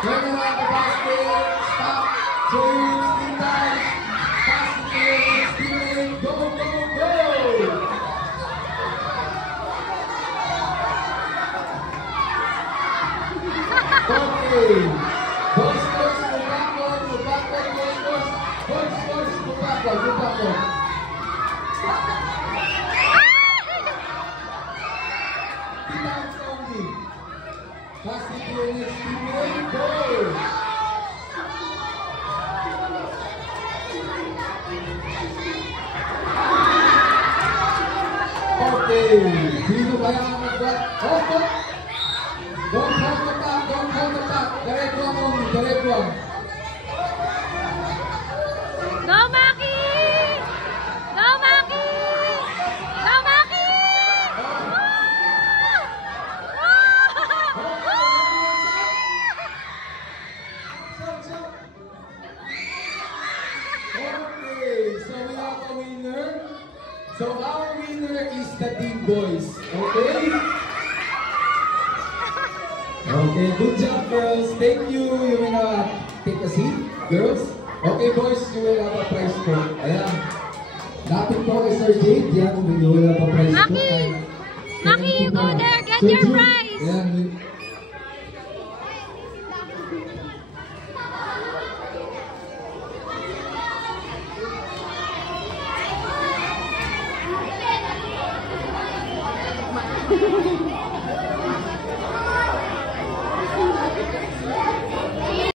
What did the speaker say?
Turnaround the basket. Stop. James, Titas. Pass to Steven. Go, go, go. Okay. Boys, boys, go backward, boys, boys. Boys, boys, go backward, go backward. Titas only. Pass it to Steven. Go. Okay, dito kaya ang mag-back. Oh, oh. Don't hold the back, don't hold the back. Diretso ang only, diretso ang. Go, Maki! Go, Maki! Go, Maki! Okay, so we have a winner. So our winner is the team boys. Okay? Okay, good job girls. Thank you. You may now take a seat, girls. Okay boys, you will have a prize po. Ayan. Lapit po kay Sir Jade. Yan, you will have a prize po. Maki! Maki, you go there, get your prize! Ayan. Hehehe